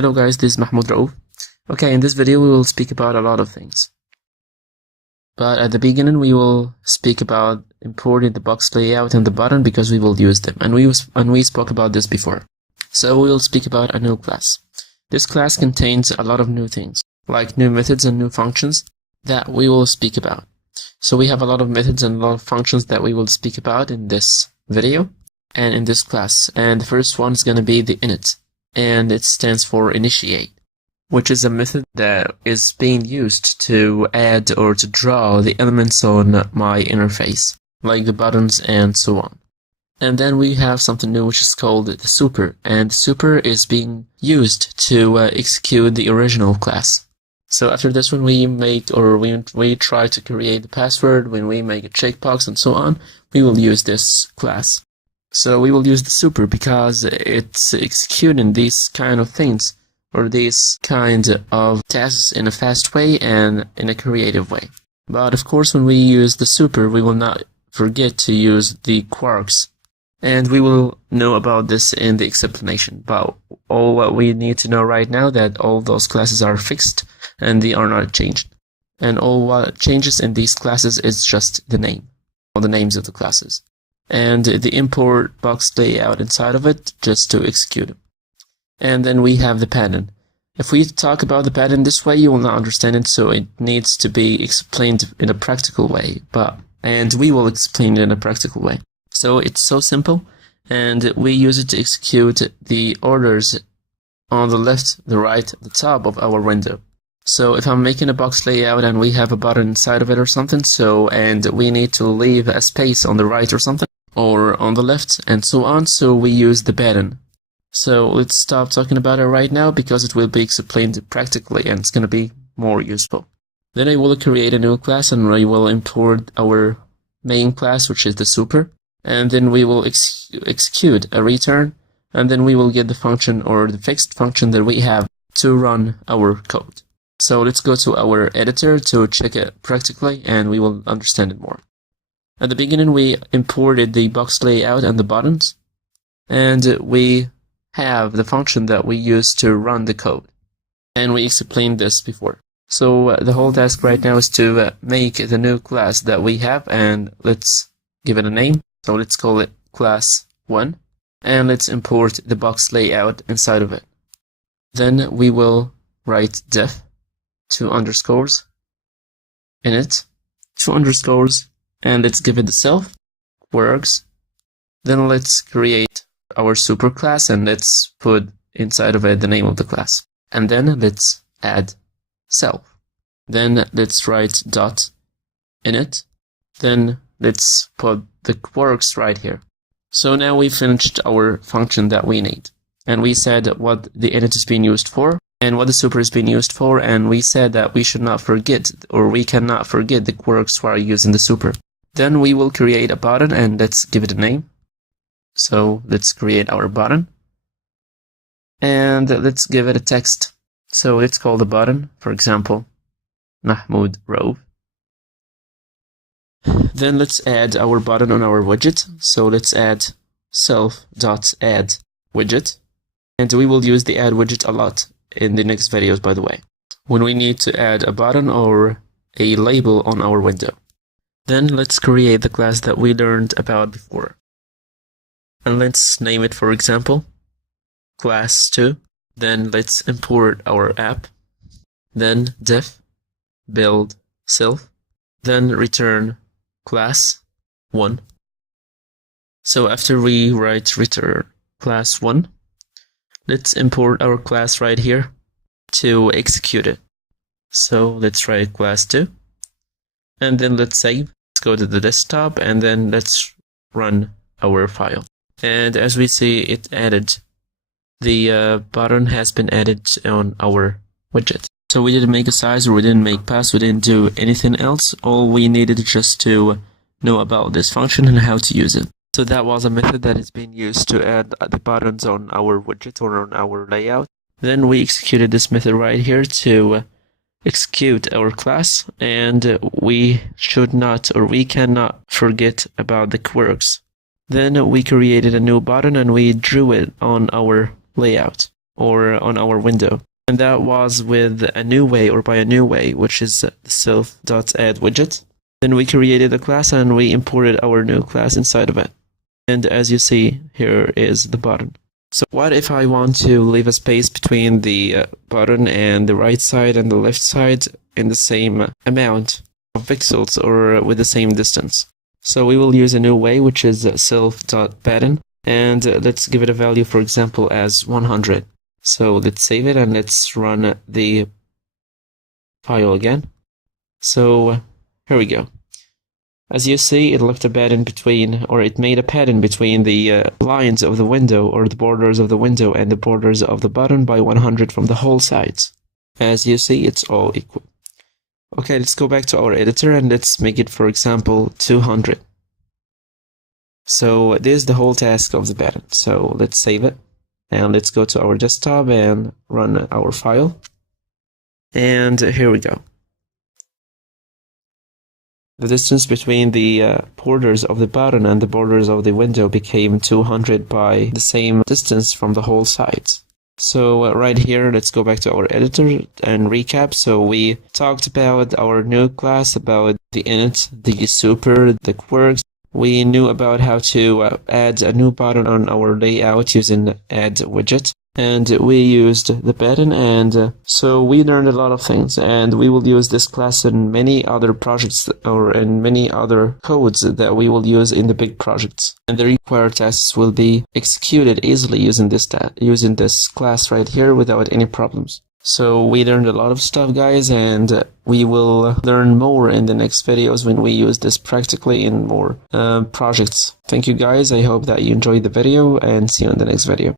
Hello guys, this is Mahmoud Raouf. Okay, in this video we will speak about a lot of things. But at the beginning we will speak about importing the box layout and the button because we will use them. And we spoke about this before. So we will speak about a new class. This class contains a lot of new things, like new methods and new functions that we will speak about. So we have a lot of methods and a lot of functions that we will speak about in this video and in this class. And the first one is going to be the init. And it stands for initiate, which is a method that is being used to add or to draw the elements on my interface, like the buttons and so on. And then we have something new which is called the super, and super is being used to execute the original class. So after this, when we make or we try to create the password, when we make a checkbox and so on, we will use this class. So we will use the super because it's executing these kind of things or these kind of tasks in a fast way and in a creative way. But of course, when we use the super, we will not forget to use the quarks. And we will know about this in the explanation. But all what we need to know right now that all those classes are fixed and they are not changed. And all what changes in these classes is just the name, or the names of the classes. And the import box layout inside of it just to execute it. And then we have the pattern. If we talk about the pattern this way, you will not understand it, so it needs to be explained in a practical way. And we will explain it in a practical way. So it's so simple, and we use it to execute the orders on the left, the right, the top of our window. So if I'm making a box layout and we have a button inside of it or something, and we need to leave a space on the right or something, or on the left, and so on, so we use the pattern. So let's stop talking about it right now because it will be explained practically and it's going to be more useful. Then I will create a new class and I will import our main class, which is the super, and then we will execute a return, and then we will get the function or the fixed function that we have to run our code. So let's go to our editor to check it practically and we will understand it more. At the beginning, we imported the box layout and the buttons, and we have the function that we use to run the code. And we explained this before. So the whole task right now is to make the new class that we have, and let's give it a name. So let's call it class 1, and let's import the box layout inside of it. Then we will write def 2 underscores init 2 underscores. And let's give it the self, works. Then let's create our super class and let's put inside of it the name of the class. And then let's add self. Then let's write dot init. Then let's put the works right here. So now we finished our function that we need. And we said what the init is being used for and what the super is being used for. And we said that we should not forget, or we cannot forget the works while using the super. Then we will create a button and let's give it a name. So let's create our button and let's give it a text. So let's call the button, for example, Mahmoud Raouf. Then let's add our button on our widget. So let's add self.add widget. And we will use the add widget a lot in the next videos, by the way, when we need to add a button or a label on our window. Then let's create the class that we learned about before. And let's name it, for example, class 2. Then let's import our app. Then def build self. Then return class 1. So after we write return class 1, let's import our class right here to execute it. So let's write class 2. And then let's save. Let's go to the desktop and then let's run our file. And as we see, it added, the button has been added on our widget. So we didn't make a size or we didn't make pass, we didn't do anything else. All we needed just to know about this function and how to use it. So that was a method that is being used to add the buttons on our widget or on our layout. Then we executed this method right here to execute our class, and we should not or we cannot forget about the quirks. Then we created a new button and we drew it on our layout. or on our window. And that was with a new way, or by a new way, which is the self.add widget. Then we created a class and we imported our new class inside of it. And as you see, here is the button. So what if I want to leave a space between the button and the right side and the left side in the same amount of pixels or with the same distance? So we will use a new way, which is self.pattern, and let's give it a value, for example, as 100. So let's save it and let's run the file again. So here we go. As you see, it left a pattern between, or it made a pattern between the lines of the window, or the borders of the window and the borders of the button by 100 from the whole sides. As you see, it's all equal. Okay, let's go back to our editor and let's make it, for example, 200. So this is the whole task of the pattern. So let's save it and let's go to our desktop and run our file. And here we go. The distance between the borders of the button and the borders of the window became 200 by the same distance from the whole sides. So right here, let's go back to our editor and recap. So we talked about our new class, about the init, the super, the quirks. We knew about how to add a new button on our layout using add widget. And we used the pattern, and so we learned a lot of things, and we will use this class in many other projects or in many other codes that we will use in the big projects. And the required tasks will be executed easily using this class right here without any problems. So we learned a lot of stuff, guys, and we will learn more in the next videos when we use this practically in more projects. Thank you, guys. I hope that you enjoyed the video, and see you in the next video.